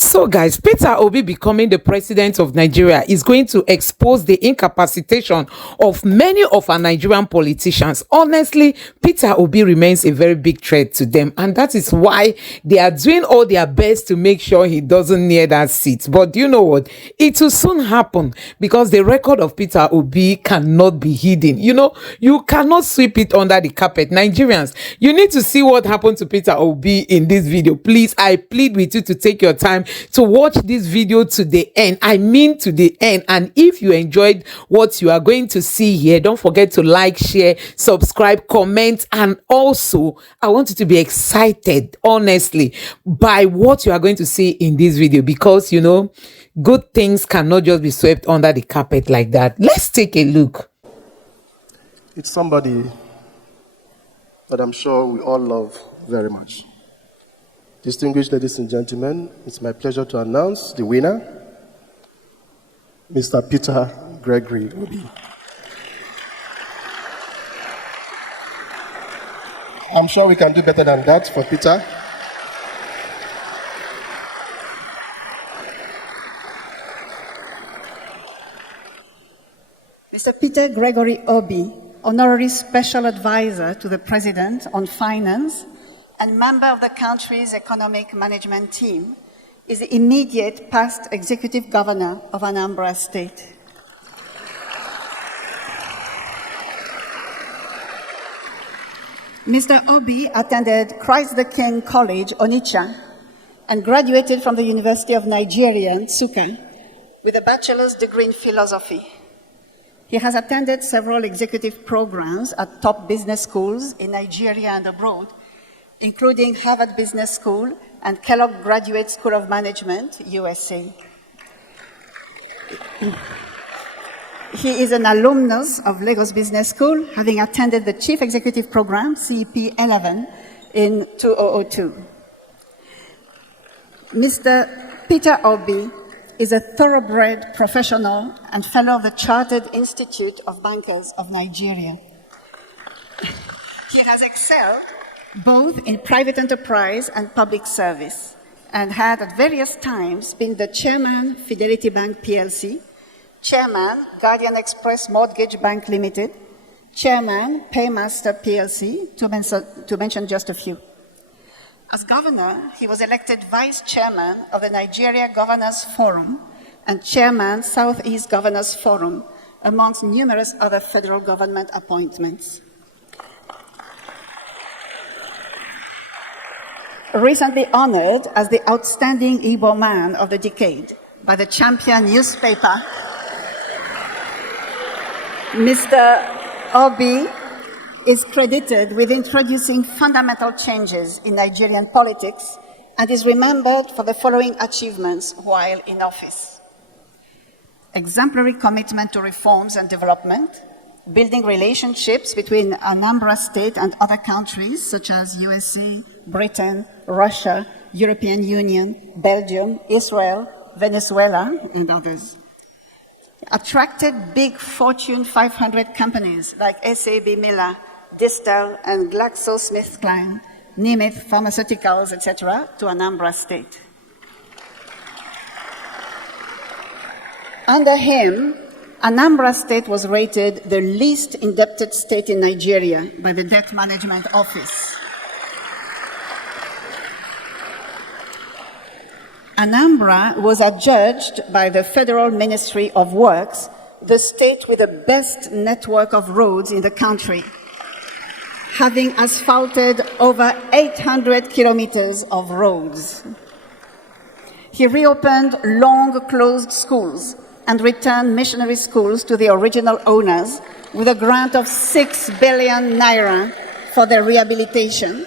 So, guys, Peter Obi becoming the president of Nigeria is going to expose the incapacitation of many of our Nigerian politicians. Honestly, Peter Obi remains a very big threat to them, and that is why they are doing all their best to make sure he doesn't near that seat. But you know what? It will soon happen because the record of Peter Obi cannot be hidden. You know, you cannot sweep it under the carpet. Nigerians, you need to see what happened to Peter Obi in this video. Please, I plead with you to take your time to watch this video to the end. I mean to the end. And if you enjoyed what you are going to see here, don't forget to like, share, subscribe, comment, and also I want you to be excited, honestly, by what you are going to see in this video, because you know, good things cannot just be swept under the carpet like that. Let's take a look. It's somebody that I'm sure we all love very much. Distinguished ladies and gentlemen, it's my pleasure to announce the winner, Mr. Peter Gregory Obi. I'm sure we can do better than that for Peter. Mr. Peter Gregory Obi, Honorary Special Advisor to the President on Finance and member of the country's economic management team, is the immediate past executive governor of Anambra State. Mr. Obi attended Christ the King College, Onitsha, and graduated from the University of Nigeria, Nsukka, with a bachelor's degree in philosophy. He has attended several executive programs at top business schools in Nigeria and abroad, including Harvard Business School and Kellogg Graduate School of Management, USA. He is an alumnus of Lagos Business School, having attended the Chief Executive Program, CEP 11, in 2002. Mr. Peter Obi is a thoroughbred professional and fellow of the Chartered Institute of Bankers of Nigeria. He has excelled both in private enterprise and public service, and had at various times been the chairman, Fidelity Bank PLC, chairman, Guardian Express Mortgage Bank Limited, chairman, Paymaster PLC, to mention just a few. As governor, he was elected vice chairman of the Nigeria Governors Forum and chairman, Southeast Governors Forum, amongst numerous other federal government appointments. Recently honored as the Outstanding Igbo Man of the Decade by the Champion newspaper, Mr. Obi is credited with introducing fundamental changes in Nigerian politics and is remembered for the following achievements while in office: exemplary commitment to reforms and development, building relationships between Anambra State and other countries such as USA, Britain, Russia, European Union, Belgium, Israel, Venezuela, and others. Attracted big Fortune 500 companies like SAB Miller, Distel, and GlaxoSmithKline, Nemeth Pharmaceuticals, etc., to Anambra State. Under him, Anambra State was rated the least indebted state in Nigeria by the Debt Management Office. Anambra was adjudged by the Federal Ministry of Works the state with the best network of roads in the country, having asphalted over 800 kilometers of roads. He reopened long-closed schools and returned missionary schools to the original owners with a grant of 6 billion naira for their rehabilitation,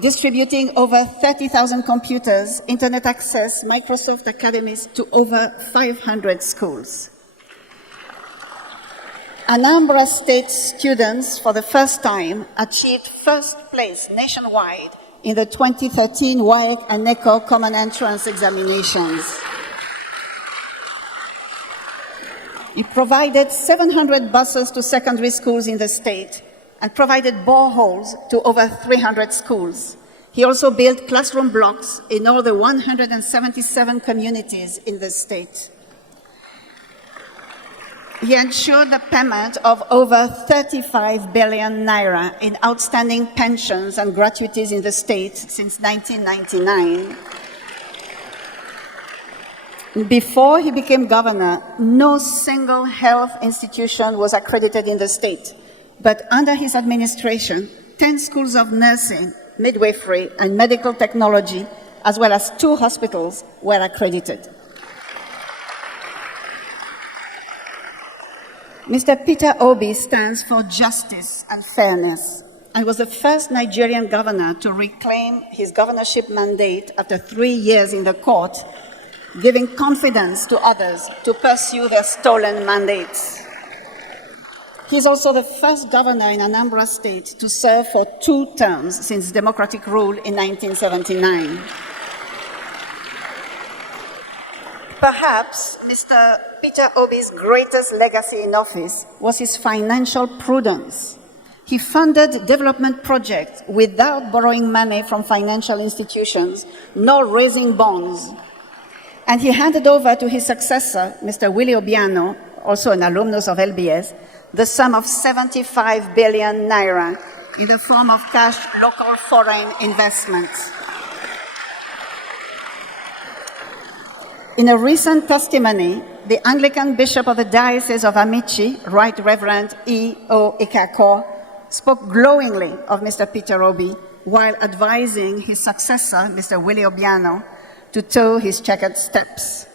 distributing over 30,000 computers, internet access, Microsoft academies to over 500 schools. Anambra State students, for the first time, achieved first place nationwide in the 2013 WAEC and NECO Common Entrance examinations. He provided 700 buses to secondary schools in the state and provided boreholes to over 300 schools. He also built classroom blocks in all the 177 communities in the state. He ensured the payment of over 35 billion naira in outstanding pensions and gratuities in the state since 1999. Before he became governor, no single health institution was accredited in the state. But under his administration, 10 schools of nursing, midwifery, and medical technology, as well as 2 hospitals, were accredited. Mr. Peter Obi stands for justice and fairness and was the first Nigerian governor to reclaim his governorship mandate after 3 years in the court, giving confidence to others to pursue their stolen mandates. He is also the first governor in Anambra State to serve for 2 terms since democratic rule in 1979. Perhaps Mr. Peter Obi's greatest legacy in office was his financial prudence. He funded development projects without borrowing money from financial institutions, nor raising bonds. And he handed over to his successor, Mr. Willie Obiano, also an alumnus of LBS, the sum of 75 billion naira in the form of cash local foreign investments. In a recent testimony, the Anglican Bishop of the Diocese of Amici, Right Reverend E.O. Ikako, spoke glowingly of Mr. Peter Obi while advising his successor, Mr. Willie Obiano, to toe his checkered steps.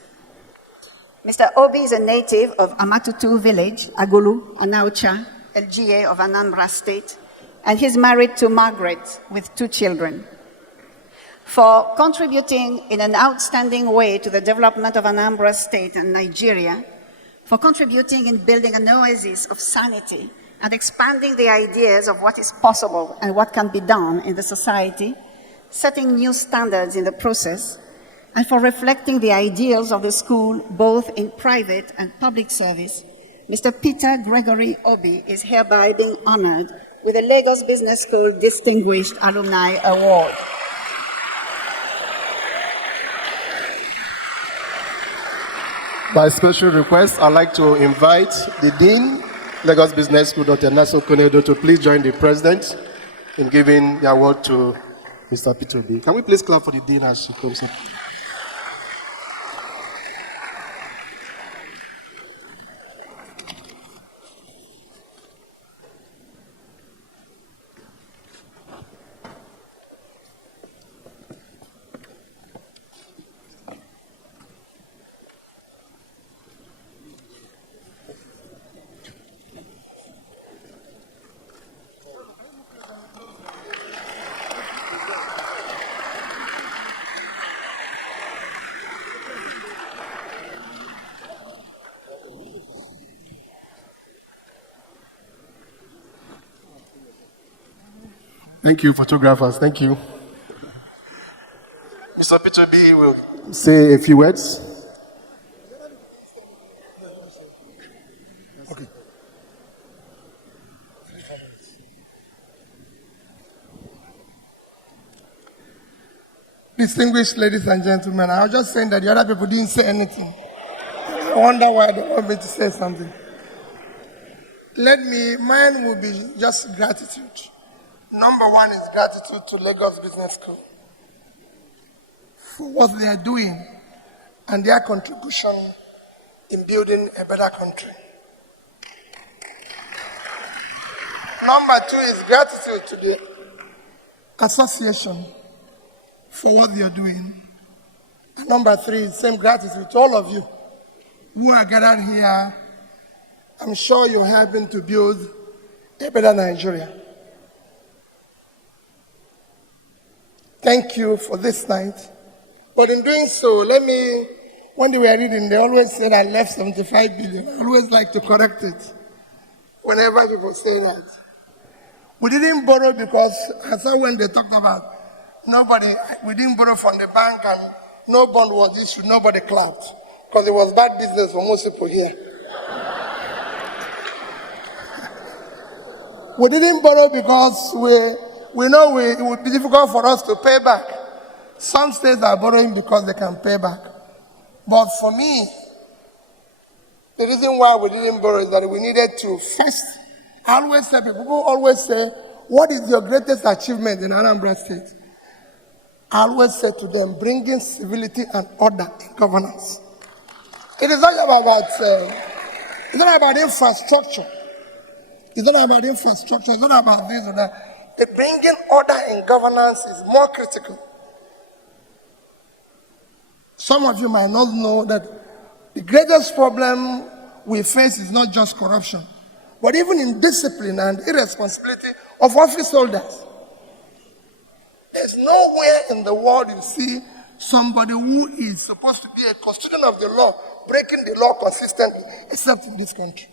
Mr. Obi is a native of Amatutu village, Agulu, Anaucha, LGA of Anambra State, and he's married to Margaret with 2 children. For contributing in an outstanding way to the development of Anambra State and Nigeria, for contributing in building an oasis of sanity and expanding the ideas of what is possible and what can be done in the society, setting new standards in the process, and for reflecting the ideals of the school both in private and public service, Mr. Peter Gregory Obi is hereby being honored with the Lagos Business School Distinguished Alumni Award. By special request, I'd like to invite the Dean, Lagos Business School, Dr. Naso Konedo, to please join the President in giving the award to Mr. Peter Obi. Can we please clap for the Dean as she comes up? Thank you, photographers. Thank you. Mr. Peter Obi will say a few words. Okay. Distinguished ladies and gentlemen, I was just saying that the other people didn't say anything. I wonder why they want me to say something. Mine will be just gratitude. Number 1 is gratitude to Lagos Business School for what they are doing and their contribution in building a better country. Number 2 is gratitude to the association for what they are doing. And number 3 is same gratitude to all of you who are gathered here. I'm sure you're helping to build a better Nigeria. Thank you for this night. But in doing so, when they were reading, they always said I left 75 billion. I always like to correct it whenever people say that. We didn't borrow because, I saw when they talked about we didn't borrow from the bank and no bond was issued, nobody clapped. Because it was bad business for most people here. We didn't borrow because we know it would be difficult for us to pay back. Some states are borrowing because they can pay back. But for me, the reason why we didn't borrow is that we needed to first. I always say, people always say, what is your greatest achievement in Anambra State? I always say to them, bringing civility and order in governance. It is not about infrastructure. It's not about infrastructure. It's not about this or that. The bringing order in governance is more critical. Some of you might not know that the greatest problem we face is not just corruption, but even indiscipline and irresponsibility of office holders. There's nowhere in the world you see somebody who is supposed to be a custodian of the law breaking the law consistently, except in this country.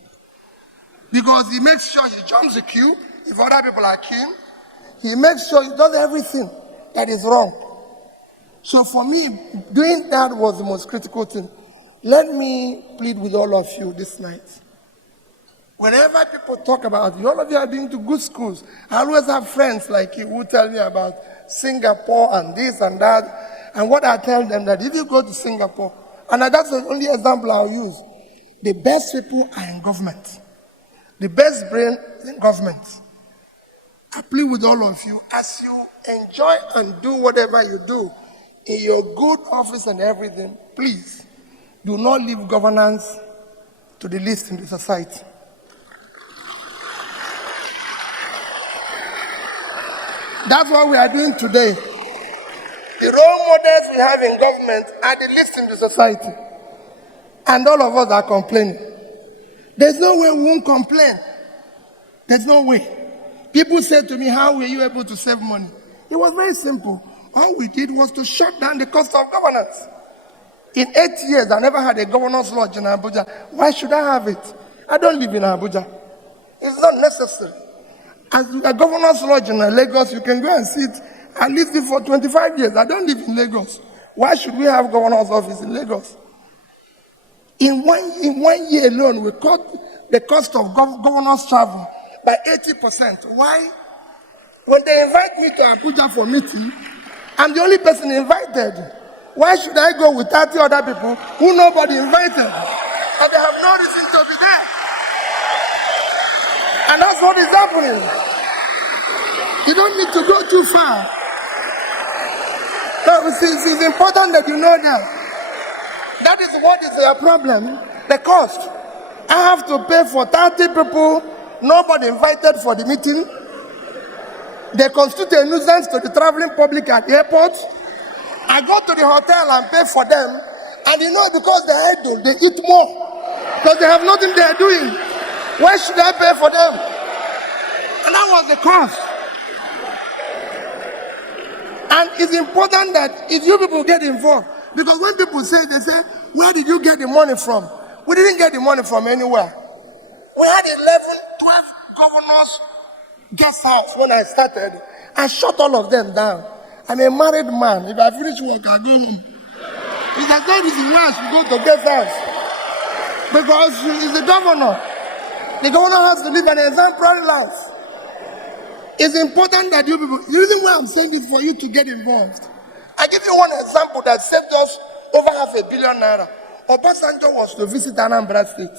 Because he makes sure he jumps the queue if other people are queuing. He makes sure he does everything that is wrong. So for me, doing that was the most critical thing. Let me plead with all of you this night. Whenever people talk about you, all of you are being to good schools. I always have friends like you who tell me about Singapore and this and that. And what I tell them that if you go to Singapore, and that's the only example I'll use, the best people are in government. The best brain is in government. I plead with all of you, as you enjoy and do whatever you do in your good office and everything, please do not leave governance to the least in the society. That's what we are doing today. The role models we have in government are the least in the society. And all of us are complaining. There's no way we won't complain. There's no way. People said to me, how were you able to save money? It was very simple. All we did was to shut down the cost of governance. In 8 years, I never had a governor's lodge in Abuja. Why should I have it? I don't live in Abuja. It's not necessary. As a governor's lodge in Lagos, you can go and sit. I lived there for 25 years. I don't live in Lagos. Why should we have governor's office in Lagos? In one year alone, we cut the cost of governor's travel by 80%. Why? When they invite me to Abuja for meeting, I'm the only person invited. Why should I go with 30 other people who nobody invited? And they have no reason to be there. And that's what is happening. You don't need to go too far. So it's important that you know that. That is what is their problem, the cost. I have to pay for 30 people, nobody invited for the meeting. They constitute a nuisance to the traveling public at the airport. I go to the hotel and pay for them, and you know, because they're idle, they eat more. Because they have nothing they're doing. Why should I pay for them? And that was the cost. And it's important that if you people get involved, because when people say, they say, where did you get the money from? We didn't get the money from anywhere. We had 11, 12 governors guest house when I started. I shut all of them down. I'm a married man. If I finish work, I go home. It's as though this is why I should go to guest house. Because he's the governor. The governor has to live an exemplary life. It's important that you people, the reason why I'm saying this for you to get involved. I give you one example that saved us over $500 million. Obasanjo was to visit Anambra State.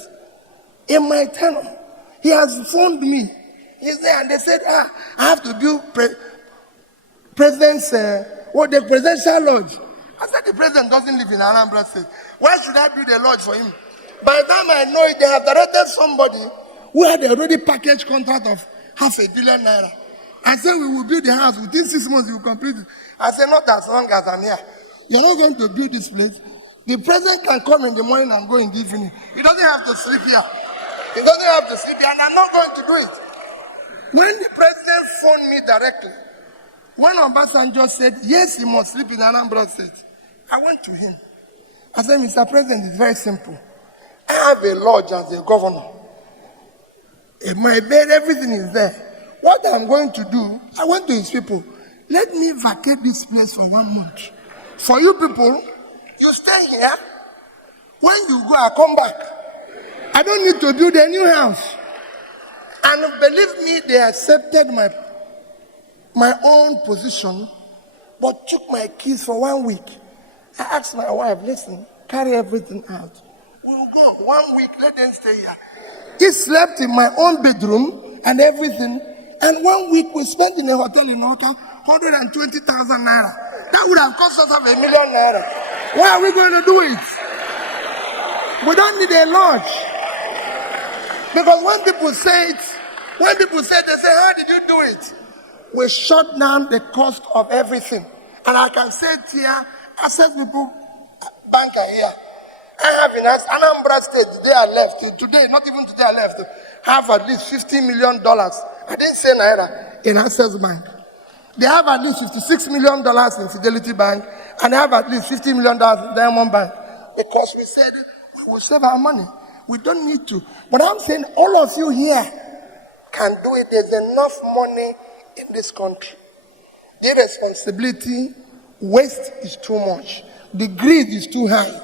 In my tenure, he has phoned me. He's there and they said, I have to build the presidential lodge. I said, the president doesn't live in Anambra State. Why should I build a lodge for him? By the time I know it, they have directed somebody who had already packaged contract of $500 million. I said, we will build the house. Within 6 months, we will complete it. I said, not as long as I'm here. You're not going to build this place. The president can come in the morning and go in the evening. He doesn't have to sleep here. He doesn't have to sleep here, and I'm not going to do it. When the president phoned me directly, when Obasanjo said, yes, he must sleep in Anambra State, I went to him. I said, Mr. President, it's very simple. I have a lodge as a governor. My bed, everything is there. What I'm going to do, I went to his people, let me vacate this place for 1 month. For you people, you stay here. When you go, I come back. I don't need to build a new house. And believe me, they accepted my own position, but took my keys for 1 week. I asked my wife, listen, carry everything out. We'll go 1 week, let them stay here. He slept in my own bedroom and everything. And 1 week we spent in a hotel in Oka, 120,000 naira. That would have cost us ₦1 million. Why are we going to do it? We don't need a lodge. Because when people say it, they say, how did you do it? We shut down the cost of everything. And I can say it here, access people, banker here. I have in Anambra State, today I left, today, not even today I left, have at least $50 million. I didn't say naira in Access Bank. They have at least $56 million in Fidelity Bank, and they have at least $50 million in Diamond Bank. Because we said we will save our money. We don't need to. But I'm saying all of you here can do it. There's enough money in this country. The irresponsibility, waste is too much. The greed is too high.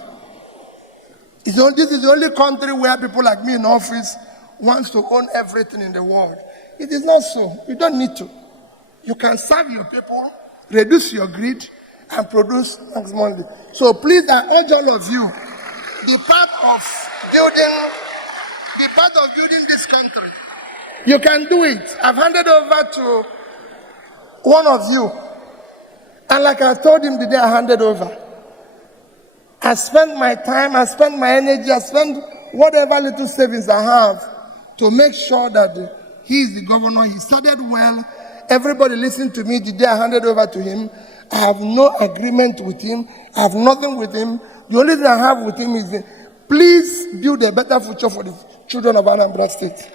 This is the only country where people like me in office wants to own everything in the world. It is not so. You don't need to. You can serve your people, reduce your greed, and produce maximum money. So please, I urge all of you, be part of building this country. You can do it. I've handed over to one of you. And like I told him the day I handed over, I spent my time, I spent my energy, I spent whatever little savings I have to make sure that he is the governor. He started well. Everybody listened to me the day I handed over to him. I have no agreement with him. I have nothing with him. The only thing I have with him is, please build a better future for the children of Anambra State.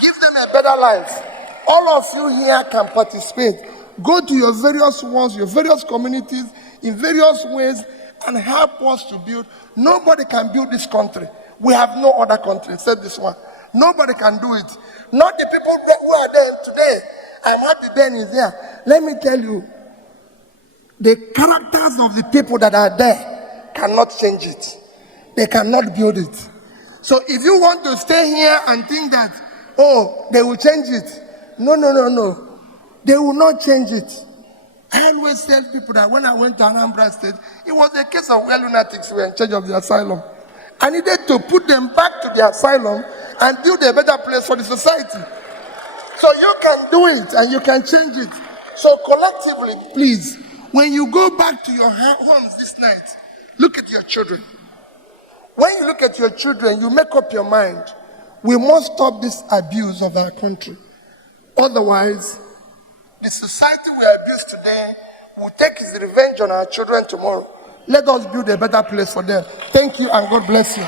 Give them a better life. All of you here can participate. Go to your various wards, your various communities, in various ways, and help us to build. Nobody can build this country. We have no other country except this one. Nobody can do it. Not the people who are there today. I'm happy Ben is there. Let me tell you, the characters of the people that are there cannot change it. They cannot build it. So if you want to stay here and think that, oh, they will change it. No. They will not change it. I always tell people that when I went to Anambra State, it was a case of where lunatics were in charge of the asylum. I needed to put them back to the asylum and build a better place for the society. So you can do it and you can change it. So collectively, please, when you go back to your homes this night, look at your children. When you look at your children, you make up your mind. We must stop this abuse of our country. Otherwise, the society we abuse today will take its revenge on our children tomorrow. Let us build a better place for them. Thank you and God bless you.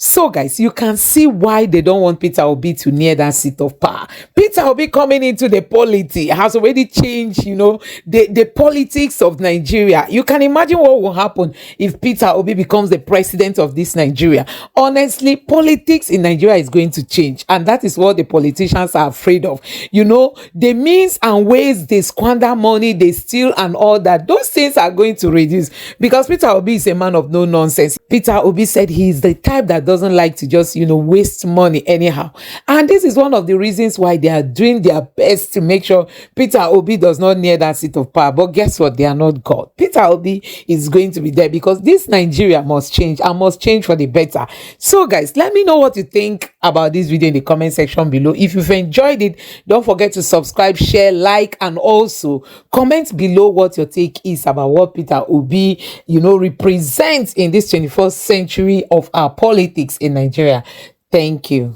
So guys, you can see why they don't want Peter Obi to near that seat of power. Peter Obi coming into the polity has already changed, the politics of Nigeria. You can imagine what will happen if Peter Obi becomes the president of this Nigeria. Honestly, politics in Nigeria is going to change. And that is what the politicians are afraid of. The means and ways they squander money, they steal and all that, those things are going to reduce because Peter Obi is a man of no nonsense. Peter Obi said he is the type that doesn't like to just, waste money anyhow. And this is one of the reasons why they are doing their best to make sure Peter Obi does not near that seat of power. But guess what? They are not God. Peter Obi is going to be there because this Nigeria must change and must change for the better. So guys, let me know what you think about this video in the comment section below. If you've enjoyed it, don't forget to subscribe, share, like, and also comment below what your take is about what Peter Obi, represents in this 21st century of our politics in Nigeria. Thank you.